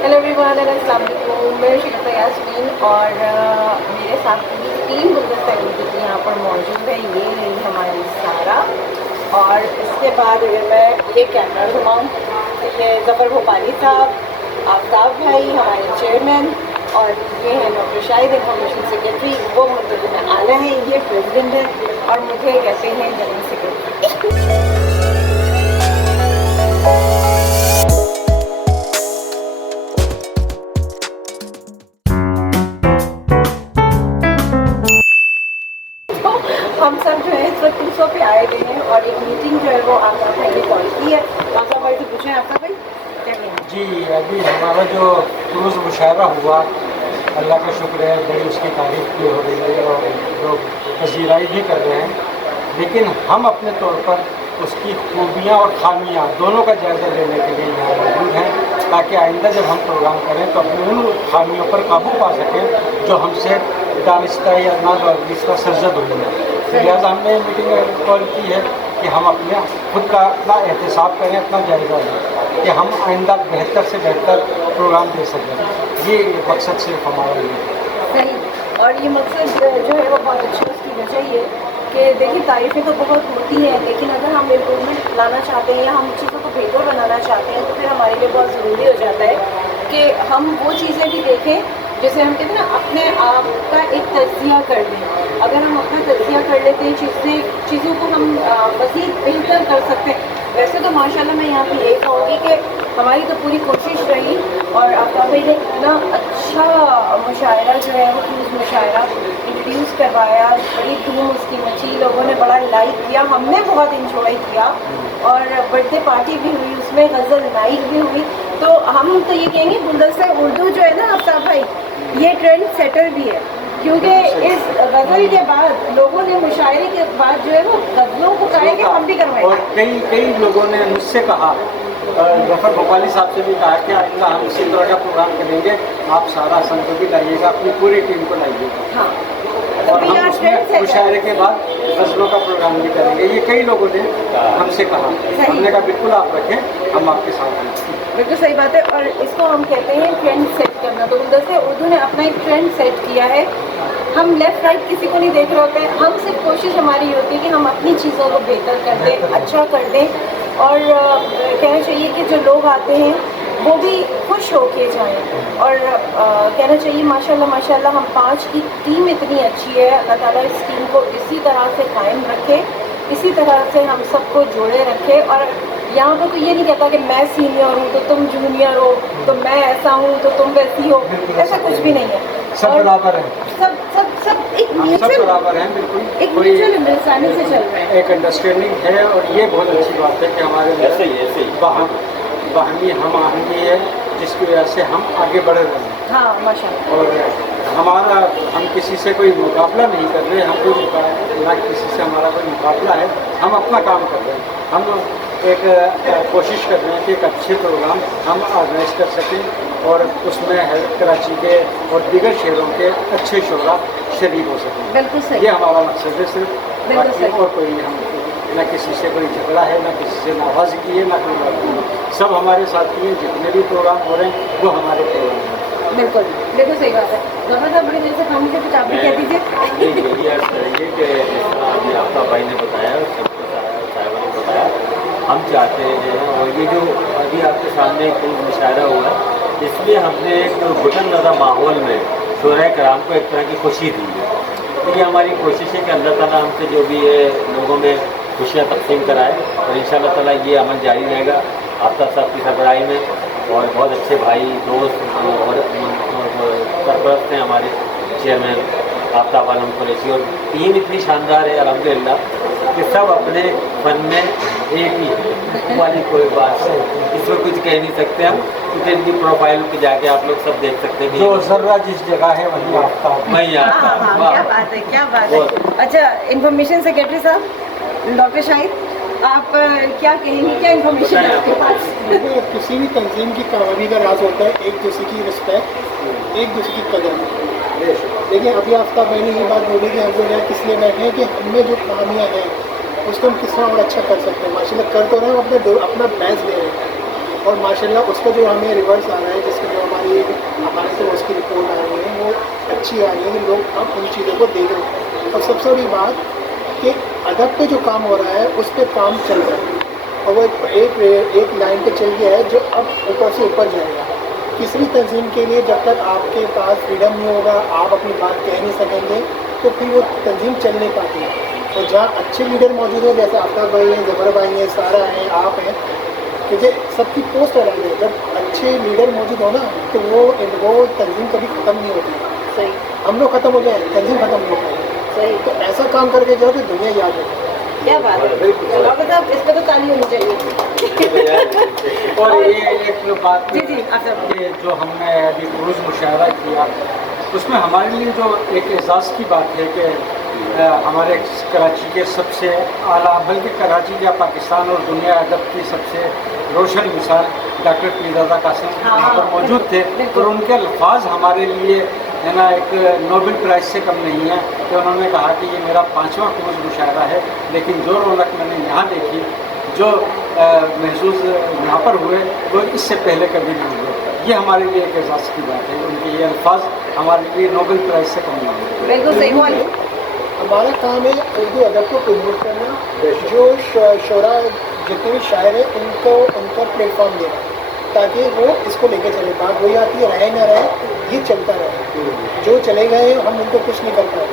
Hello everyone, अस्सलाम वालेकुम। मैं शिकता यास्मीन और मेरे साथ पूरी टीम गुलदस्ता उर्दू की यहाँ पर मौजूद है। ये रही हमारी सारा, और इसके बाद अगर मैं ये कैमरा घुमाऊँ तो ये ज़फ़र भोपाली साहब, आफ्ताब भाई हमारे चेयरमैन, और ये है डॉक्टर शाहिद इंफॉर्मेशन सेक्रेटरी, वो मुंतज़िम आला है, ये प्रेसिडेंट है, और मुझे कहते हैं जनरल सेक्रेटरी। हम सब जो है इस वक्त 200 पे आए हुए हैं, और एक मीटिंग जो है वो आफ्ताब भाई ने कॉल की है। आफ्ताब भाई से पूछें, आफ्ताब भाई क्या कहेंगे? जी, अभी हमारा जो क्रूज़ मुशायरा हुआ, अल्लाह का शुक्र है, बड़ी उसकी तारीफ भी हो रही है और लोग पजीराई भी कर रहे हैं, लेकिन हम अपने तौर पर उसकी खूबियाँ और खामियाँ दोनों का जायज़ा लेने के लिए यहाँ मौजूद हैं, ताकि आइंदा जब हम प्रोग्राम करें तो अपने उन खामियों पर काबू पा सकें जो हमसे दानिस्ता या नादानिस्ता का सरजद हुई है। लिहाजा हमने मीटिंग कॉल की है कि हम अपने खुद का अपना एहतसाब करें, अपना जायज़ा लें कि हम आइंदा बेहतर से बेहतर प्रोग्राम दे सकें। ये मकसद सिर्फ हमारा ये है। सही, और ये मकसद जो है वो बहुत अच्छा, उसकी वजह ये कि देखिए तारीफ़ें तो बहुत होती हैं, लेकिन अगर हम इम्प्रूवमेंट लाना चाहते हैं या हम चीज़ों को बेहतर बनाना चाहते हैं तो फिर हमारे लिए बहुत ज़रूरी हो जाता है कि हम वो चीज़ें भी देखें जैसे हम कहते हैं ना, अपने आप का एक तज्ज़िया कर लें। अगर हम अपना तज्ज़िया कर लेते हैं, चीज़ों को हम मज़ीद बेहतर कर सकते हैं। वैसे तो माशाल्लाह मैं यहाँ पे यही कहूँगी कि हमारी तो पूरी कोशिश रही, और आफ्ताब भाई ने इतना अच्छा मुशायरा जो है वो क्रूज़ मुशायरा इंट्रोड्यूस करवाया, बड़ी धूम उसकी मची, लोगों ने बड़ा लाइक किया, हमने बहुत इंजॉय किया, और बर्थडे पार्टी भी हुई, उसमें गज़ल नाइट भी हुई। तो हम तो ये कहेंगे गुलदस्ता उर्दू जो है ना आफ्ताब भाई, ये ट्रेंड सेटर भी है, क्योंकि इस गज़ल के बाद लोगों ने मुशायरे के बाद जो है वो गज़लों को कहा कि हम भी करवाएं, और कई लोगों ने मुझसे कहा, ज़फ़र भोपाली साहब से भी कहा कि आइंदा हम इसी तरह का प्रोग्राम करेंगे, आप सारा संत को भी लाइएगा, अपनी पूरी टीम को लाइएगा। हाँ, और हम उसमें मुशायरे के बाद गज़लों का प्रोग्राम भी करेंगे। ये कई लोगों ने हमसे कहा, हमने कहा बिल्कुल आप रखें, हम आपके साथ हैं। बिल्कुल सही बात है, और इसको हम कहते हैं ट्रेंड सेट करना। तो गुलदस्ता उर्दू ने अपना एक ट्रेंड सेट किया है। हम लेफ़्ट राइट किसी को नहीं देख रहे होते हैं, हम सिर्फ कोशिश हमारी होती है कि हम अपनी चीज़ों को बेहतर कर दें, अच्छा कर दें, और कहना चाहिए कि जो लोग आते हैं वो भी खुश हो के जाएँ, और कहना चाहिए माशाल्लाह माशाल्लाह हम 5 की टीम इतनी अच्छी है। अल्लाह ताला इस टीम को इसी तरह से कायम रखे, इसी तरह से हम सबको जोड़े रखे, और यहाँ पर तो ये नहीं कहता कि मैं सीनियर हूँ तो तुम जूनियर हो, तो मैं ऐसा हूँ तो तुम वैसी हो, ऐसा कुछ भी नहीं है। सब बराबर हैं, सब सब सब एक सब बराबर हैं, बिल्कुल एक म्यूचुअल अंडरस्टैंडिंग से चल रहे हैं, एक अंडरस्टैंडिंग है, और ये बहुत अच्छी बात है कि हमारे ऐसे ही बाहमी हम आहंगी है, जिसकी वजह से हम आगे बढ़ रहे हैं। हाँ माशाल्लाह। और हम किसी से कोई मुकाबला नहीं कर रहे, हम कोई ना किसी से हमारा कोई मुकाबला है, हम अपना काम कर रहे हैं। हम एक कोशिश कर रहे हैं कि एक अच्छे प्रोग्राम हम ऑर्गेनाइज कर सकें, और उसमें कराची के और दीगर शहरों के अच्छे शोरा शरीक हो सकें। बिल्कुल सही, ये हमारा मकसद है सिर्फ, बिल्कुल बाकी सही। और कोई हम न किसी से कोई झगड़ा है, न किसी से नाराज़गी है, न कोई बात नहीं। सब हमारे साथी हैं, जितने भी प्रोग्राम हो रहे हैं वो हमारे प्रोग्राम हैं। बिल्कुल बिल्कुल सही बात है। ज़फ़र साहब बड़ी देर से खाने से कुछ आप भी कह दीजिए। यही अर्ज़ करेंगे कि जिस तरह अभी आफ्ताब भाई ने बताया, साहिबा ने बताया, हम चाहते हैं, और ये जो अभी आपके सामने एक मुशायरा हुआ है, इसलिए हमने एक घुटन ज़दा माहौल में शोरा कराम को एक तरह की खुशी दी है। तो ये हमारी कोशिश है कि अल्लाह ताला हमसे जो भी है लोगों में खुशियाँ तकसीम कराए, और इंशाअल्लाह ताला ये अमल जारी रहेगा आफ्ताब साहब की सरबराही में। और बहुत अच्छे भाई दोस्त और सरपरस्त हैं हमारे चेयरमैन आफ्ताब आलम कुरैशी, और टीम इतनी शानदार है अल्हम्दुलिल्लाह कि सब अपने फन में एक ही है, वाली कोई बात है, इसमें कुछ कह नहीं सकते हम, क्योंकि इनकी प्रोफाइल पे जाके आप लोग सब देख सकते हैं। जो ज़र्रा जिस जगह है वहीं आफ्ताब, वहीं आफ्ताब। क्या बात है, क्या बात है। अच्छा, इन्फॉर्मेशन सेक्रेटरी साहब डॉक्टर शाहिद, आप क्या कहेंगे, क्या इन्फॉर्मेशन है आपके पास? देखो, किसी भी तंजीम की कामयाबी का राज होता है एक दूसरे की रिस्पेक्ट, एक दूसरे की कदर। देखिए अभी आफ्ताब भाई ने ये बात बोली कि हम लोग यहाँ किस लिए बैठे हैं कि हमें जो खामियाँ हैं उसको हम किस तरह और अच्छा कर सकते हैं। माशाल्लाह कर तो रहे हैं, अपना बेस्ट दे रहे हैं, और माशाल्लाह उसका जो हमें रिवर्स आ रहा है, जिसका जो हमारा अच्छी आ रही है कि लोग अब उन चीज़ों को देख रहे हैं। और सबसे बड़ी बात कि अदब पे जो काम हो रहा है उस पर काम चल रहा है, और वो एक लाइन पे चल गया है जो अब ऊपर से ऊपर जाएगा। किसी भी तंजीम के लिए जब तक आपके पास फ्रीडम नहीं होगा, आप अपनी बात कह नहीं सकेंगे, तो फिर वो तंजीम चल नहीं पाती है। और जहाँ अच्छे लीडर मौजूद हैं, जैसे आफ्ताब भाई हैं, जबर भाई हैं, सारा हैं, आप हैं, क्योंकि सबकी पोस्ट अलग है। जब अच्छे लीडर मौजूद हो ना, तो वो तंजीम कभी ख़त्म नहीं होती। सही हम लोग ख़त्म हो जाए, तंजीम ख़त्म नहीं हो पाएगी। सही, तो ऐसा काम करके जाओ कि दुनिया याद रखे। क्या बात है, डॉक्टर साहब इस पे तो ताली होनी चाहिए। और ये एक जो बात जी जी अच्छा, कि जो हमने अभी उर्स मुशायरा किया, उसमें हमारे लिए जो एक एजाज़ की बात है कि हमारे कराची के सबसे आला, बल्कि कराची या पाकिस्तान और दुनिया अदब की सबसे रोशन मिसाल डॉक्टर पीरजादा कासिम यहाँ पर मौजूद थे, और उनके अल्फाज हमारे लिए है ना एक नोबेल प्राइज़ से कम नहीं है कि उन्होंने कहा कि ये मेरा 5वां क्रूज़ मुशायरा है, लेकिन जो रौनक मैंने यहाँ देखी, जो महसूस यहाँ पर हुए, वो इससे पहले कभी नहीं हुए। ये हमारे लिए एक एजाज़ की बात है, उनके ये अल्फाज हमारे लिए नोबेल प्राइज़ से कम नहीं हुए। बिल्कुल सही हुआ। हमारा काम है उर्दू अदब को प्रमोट करना, जो शोरा जितने भी शायर हैं उनका प्लेटफॉर्म देना, ताकि वो इसको लेके चले। बात वही आती है, रहे ना रहे, ये चलता रहे। जो चले गए हम उनको कुछ नहीं कर पाए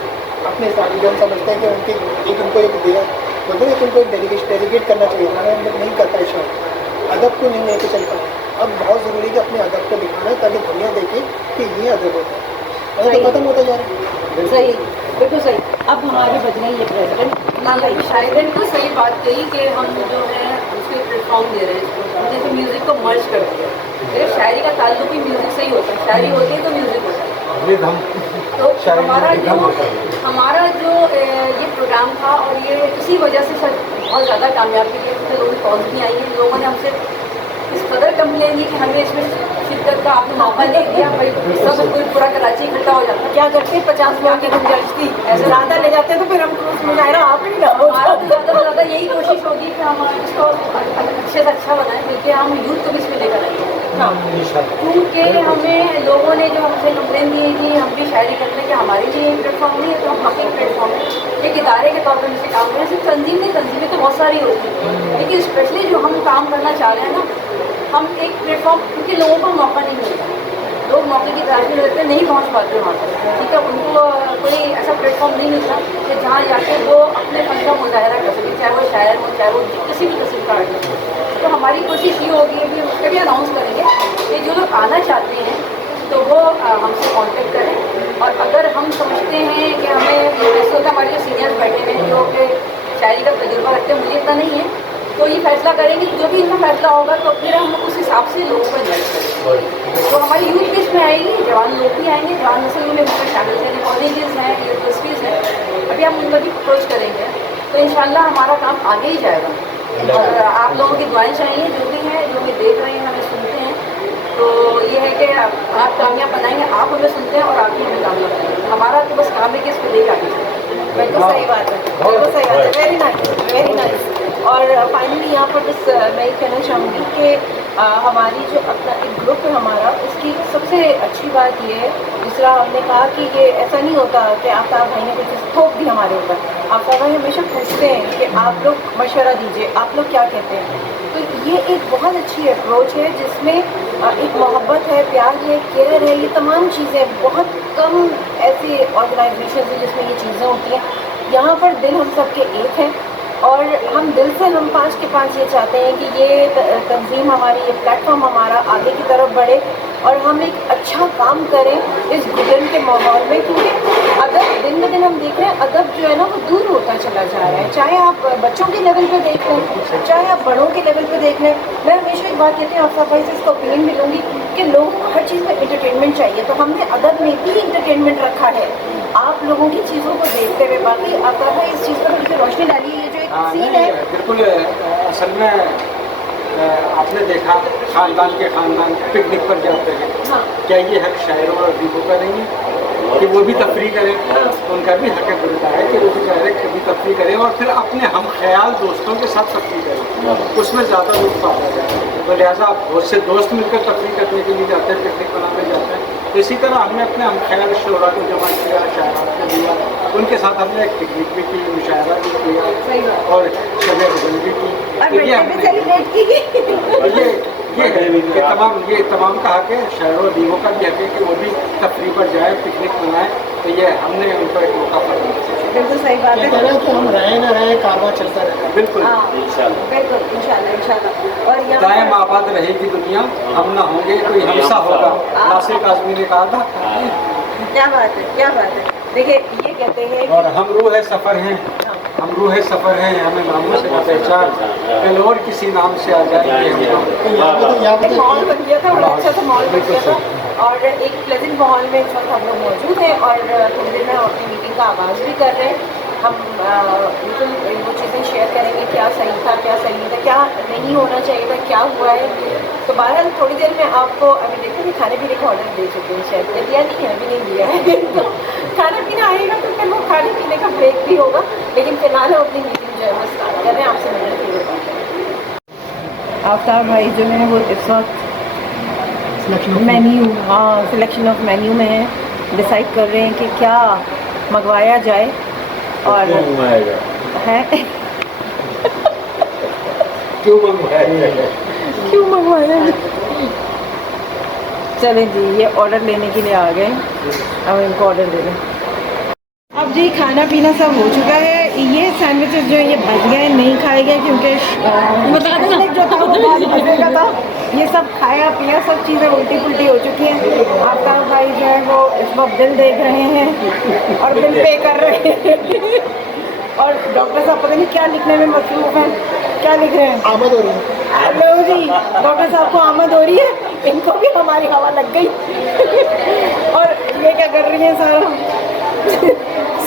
अपने हिसाब से। जो हम समझते हैं कि उनको एक दिया बोलते हैं कि उनको एक डेलीगेट करना चाहिए, हम लोग नहीं कर पाए शायद, अदब को नहीं लेके चल पाए। अब बहुत ज़रूरी है कि अपने अदब को दिखाना है, ताकि दुनिया देखे कि ये अदब होता है। और तो ख़त्म होता जा रहा है। सही, बिल्कुल सही। अब हमारे बजने ये प्रेसिडेंट, हाँ भाई, शायद ने सही बात कही कि हम जो है उसको प्लेटफॉर्म दे रहे हैं, हमने तो म्यूज़िक को मर्ज कर दिया। अगर शायरी का ताल्लुक भी म्यूज़िक से ही होता है, शायरी होती है तो म्यूज़िक होता है। तो हमारा जो ये प्रोग्राम था, और ये इसी वजह से सर बहुत ज़्यादा कामयाबी के लिए लोगों की कॉल्स भी आई हैं, लोगों ने हमसे इस कदर कंप्लेन की कि हमें इसमें शिरकत का आपने मौका नहीं दिया। भाई सब कोई पूरा कराची इकट्ठा हो जाता है, क्या करते 50 लोगों की गुंजाइश थी, ऐसे ज़्यादा ले जाते तो फिर हम क्रूज़ मुशायरा आप ही ना हो। हमारा तो ज़्यादा से ज़्यादा यही कोशिश होगी कि हम इसको अच्छे से अच्छा बनाएं, क्योंकि हम यूथ को भी इसमें लेकर आएंगे। क्योंकि हमें लोगों ने जो हमसे कंप्लेन दी है कि हम भी शायरी करने के हमारे लिए प्लेटफॉर्म नहीं है, तो हम अपने प्लेटफॉर्म है एक इदारे के तौर पर इसे काम करें। सिर्फ तंजीम नहीं, तंजीमें तो बहुत सारी होती हैं, लेकिन स्पेशली जो हम काम करना चाह रहे हैं ना, हम एक प्लेटफॉर्म, क्योंकि लोगों को मौका नहीं मिलता, लोग मौके की तलाश में रहते हैं, नहीं पहुँच पाते वहाँ पर, ठीक है। उनको कोई ऐसा प्लेटफॉर्म नहीं मिलता कि जहाँ जाके वो अपने फन का मुजाहरा कर सके, चाहे वो शायर हो, चाहे वो किसी भी किस्म का आर्टिस्ट हो। तो हमारी कोशिश ये होगी कि उस पर भी अनाउंस करेंगे कि जो लोग आना चाहते हैं तो वो हमसे कांटेक्ट करें। और अगर हम समझते हैं कि हमें जैसे होता है, हमारे जो सीनियर्स बैठे हैं जो कि शायरी का तजुर्बा रखते हैं, मुझे इतना नहीं है, तो ये फैसला करेंगे, जो भी इनका फैसला होगा तो फिर हम उस हिसाब से लोगों को इन्वाइट करेंगे। तो हमारी यूथ भी इसमें आएगी, जवान लोग भी आएंगे, जवान नस्ल में इसमें शामिल हैं, कॉलेजेस हैं, यूनिवर्सिटीज़ हैं, अभी हम उनका भी अप्रोच करेंगे, तो इंशाल्लाह हमारा काम आगे ही जाएगा। और आप लोगों की दुआएं चाहिए, जो भी हैं, जो भी देख रहे हैं, हमें सुनते हैं, तो ये है कि आप कामयाब बनाएंगे, आप हमें सुनते हैं और आप ही हमें कामयाब बनाएंगे। हमारा तो बस काम है कि इसको लेकर आगे चलें। बिल्कुल सही बात है, बिल्कुल सही बात है। Very nice, very nice. और फाइनली यहाँ पर बस मैं ये कहना चाहूँगी कि हमारी जो अपना एक ग्रुप है हमारा, उसकी सबसे अच्छी बात ये है, जिस तरह हमने कहा कि ये ऐसा नहीं होता कि आफ्ताब भाई ने कुछ थोप दी हमारे ऊपर। आफ्ताब भाई हमेशा पूछते हैं कि आप लोग मशवरा दीजिए, आप लोग क्या कहते हैं। तो ये एक बहुत अच्छी अप्रोच है जिसमें एक मोहब्बत है, प्यार है, केयर है, ये तमाम चीज़ें। बहुत कम ऐसी ऑर्गेनाइजेशन है जिसमें ये चीज़ें होती हैं। यहाँ पर दिल हम सबके एक है, और हम दिल से हम 5 के 5 ये चाहते हैं कि ये तंजीम हमारी, ये प्लेटफॉर्म हमारा आगे की तरफ बढ़े और हम एक अच्छा काम करें इस गुजरन के माहौल में। क्योंकि अदब दिन ब दिन हम देख रहे हैं, अदब जो है ना वो दूर होता चला जा रहा है। चाहे आप बच्चों के लेवल पे देख लें, चाहे आप बड़ों के लेवल पे देख लें। मैं हमेशा एक बात कहती हूँ, आफ्ताब भाई से इसका ओपिनियन भी लूँगी कि लोगों को हर चीज़ में एंटरटेनमेंट चाहिए, तो हमने अदब में भी एंटरटेनमेंट रखा है आप लोगों की चीज़ों को देखते हुए। बाकी आफ्ताब भाई इस चीज़ पर थोड़ी रोशनी डाली है, ये जो एक सीन है। बिल्कुल, असल में आपने देखा ख़ानदान के ख़ानदान पिकनिक पर जाते हैं, हाँ। क्या ये हक शायरों और अदीबों का नहीं है कि वो भी तफरी करें? उनका भी हक बनता है कि वो भी भी तफरी करें और फिर अपने हम ख्याल दोस्तों के साथ तफरी करें, उसमें ज़्यादा लुत्फ़ आता है। तो लिहाजा बहुत से दोस्त मिलकर तफरी करने के लिए जाते हैं, पिकनिक मनाने जाते हैं, इसी तरह हमने अपने हम ख्याल शोरा को जमा किया, शायरात को दिया, उनके साथ हमने एक पिकनिक भी की, मुशायरा भी किया और शब गुल भी की। तो ये हमने सेलिब्रेट की ये तमाम कहा कि शायरों अदीबों का भी हक है कि वो भी तफरी पर जाए, पिकनिक मनाए। तो ये हमने उनको एक मौका पर बिल्कुल सही बात है। कहते हैं कि हम रहे ना रहे कारवां चलता रहे। बिल्कुल बिल्कुल इंशाल्लाह। और यहाँ दायम आबाद रहेगी दुनिया, हम ना होंगे कोई हमसा होगा, नासिर काज़मी ने कहा था। क्या बात है, क्या बात है। देखिए ये कहते हैं और हम रूह सफ़र हैं, हम रूह सफ़र हैं, हमें नामों से न पहचान, कल और किसी नाम से आ जाएंगे हम। तो यहाँ पे एक माहौल बन गया था, बड़ा अच्छा सा माहौल बन गया था और एक प्लेजेंट माहौल में इस वक्त हम लोग मौजूद हैं और थोड़ी देर में हम अपनी मीटिंग का आगाज़ भी कर रहे हैं। हम बिल्कुल वो चीज़ें शेयर करेंगे, क्या सही था, क्या सही नहीं था, क्या नहीं होना चाहिए था, क्या हुआ है। तो बहरहाल थोड़ी देर में आपको अभी देखो कि खाने पीने का ऑर्डर दे चुके हैं, शायद दिया नहीं है, अभी नहीं दिया है। तो खाना पीना आएगा तो फिर वो खाने पीने का ब्रेक भी होगा, लेकिन फिलहाल हम अपनी मीटिंग जो है वो स्टार्ट कर रहे हैं। आपसे मिलने के लिए आफ्ताब भाई जो है वो इस वक्त मेन्यू, हाँ सिलेक्शन ऑफ मेन्यू में है, डिसाइड कर रहे हैं कि क्या मंगवाया जाए और है क्यों मंगवाया क्यों मंगवाया। चलें जी, ये ऑर्डर लेने के लिए आ गए, अब इनको ऑर्डर दे दें। अब जी खाना पीना सब हो चुका है। ये सैंडविचेस जो है ये बच गए, नहीं खाए गए क्योंकि जो था वो बहुत मजे का था। ये सब खाया पिया, सब चीज़ें उल्टी पुल्टी हो चुकी हैं। आफ्ताब भाई जो है वो इस वक्त बिल देख रहे हैं और बिल पे कर रहे हैं और डॉक्टर साहब पता नहीं क्या लिखने में मसरूफ हैं। क्या लिख रहे हैं? आमद हो रही है। हेलो जी, डॉक्टर साहब को आमद हो रही है, इनको भी हमारी हवा लग गई। और ये क्या कर रही है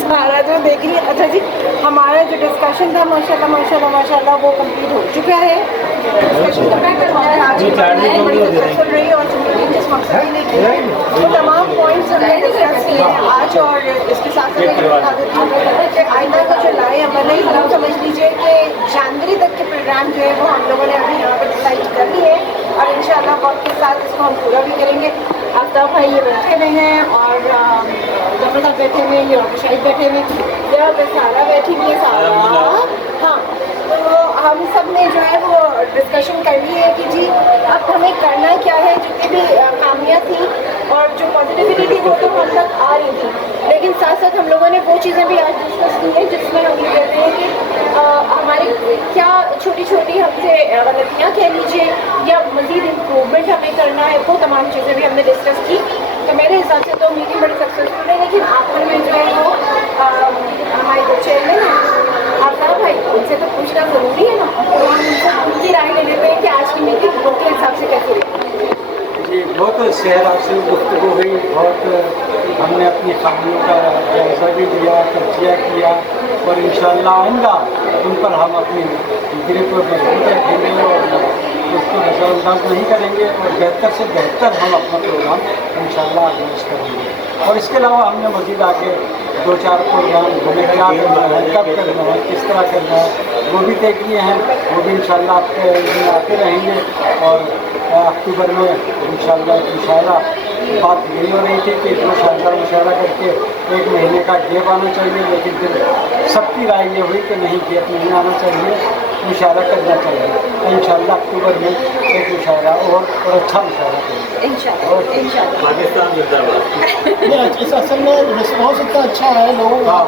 सारा जो देख रही है। अच्छा जी, हमारा जो डिस्कशन था माशाल्लाह वो कंप्लीट हो चुका है। डिस्कशन तो मैं करवाया आज बड़ी सक्सेसफुल रही और जो मीटिंग जिस मकसद के लिए की है वो तमाम पॉइंट्स हमने डिस्कस किए हैं आज। और इसके साथ साथ मैं बता देती हूँ कि आइंदा का जो लाए अमल है, हम समझ लीजिए कि जनवरी तक के प्रोग्राम जो है वो हम लोगों ने अभी यहाँ पर डिसाइड कर लिए हैं और इंशाल्लाह वक्त के साथ इसको हम पूरा भी करेंगे। आफ्ताब भाई ये बैठे हुए हैं और जफर साहब बैठे हुए हैं, ये और शाहिद बैठे हुए हैं, जब सारा बैठी हुई है सारा। हाँ, तो हम सब ने जो है वो डिस्कशन कर ली है कि जी अब हमें करना क्या है। जितनी भी खामियाँ थी और जो पॉजिटिविटी थी वो तो हम तक आ रही थी, लेकिन साथ साथ हम लोगों ने वो चीज़ें भी आज डिस्कस की हैं जिसमें हम ये कहते हैं कि हमारी क्या छोटी छोटी हमसे गलतियाँ कह लीजिए या मज़ीद इम्प्रूवमेंट हमें करना है, वो तमाम चीज़ें भी हमने डिस्कस की। तो मेरे हिसाब से तो मीटिंग बड़ी सक्सेसफुल है, लेकिन आखिर में जो है वो हमारे जो चेयरमैन हैं आफ्ताब भाई, उनसे तो पूछना ज़रूरी है ना, तो हम उनसे उनकी राय ले लेते हैं कि आज की मीटिंग उनके हिसाब से कैसी रही। जी, बहुत सेहत आपसे गुफ्तगू हुई, बहुत हमने अपनी खामियों का जायज़ा भी लिया, तजिया किया और इंशाअल्लाह आइंदा उन पर हम अपनी गिरफ्त को मजबूत रखेंगे और उसको नज़रअंदाज नहीं करेंगे और बेहतर से बेहतर हम अपना प्रोग्राम इंशाअल्लाह ऑर्गेनाइज करेंगे। और इसके अलावा हमने मज़ीद आगे 2-4 प्रोग्राम हमें क्या करना है, कब करना है, किस तरह करना है, वो भी तय किए हैं। वो भी इंशाअल्लाह आपके में आते रहेंगे और अक्टूबर में इंशाअल्लाह एक मुशायरा बात यही हो रही थी कि जो मुशायरा करके 1 महीने का गैप आना चाहिए, लेकिन फिर सबकी राय ये हुई कि नहीं गैप नहीं आना चाहिए, मुशायरा करना चाहिए। इंशाअल्लाह अक्टूबर में एक मुशायरा और अच्छा मुशायरा करेंगे इंशाअल्लाह। पाकिस्तान जिंदाबाद। इस असल में रिस्पॉन्स इतना अच्छा है लोगों का,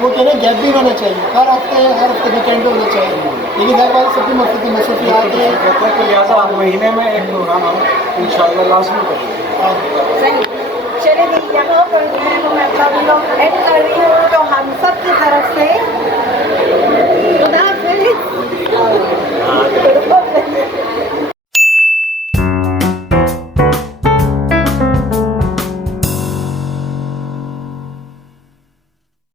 वो कह रहे हैं गैप भी होना चाहिए, हर हफ्ते वीकेंड पे होना चाहिए, लेकिन हर बार सबकी मसरूफियात है। कहते हैं कि लिहाजा हर महीने में एक प्रोग्राम हम इंशाअल्लाह लाजमी करेंगे। सही, चले जी, यहाँ पर जो है मैं अपना वीडियो एंड कर रही हूँ। तो हम सब की तरफ से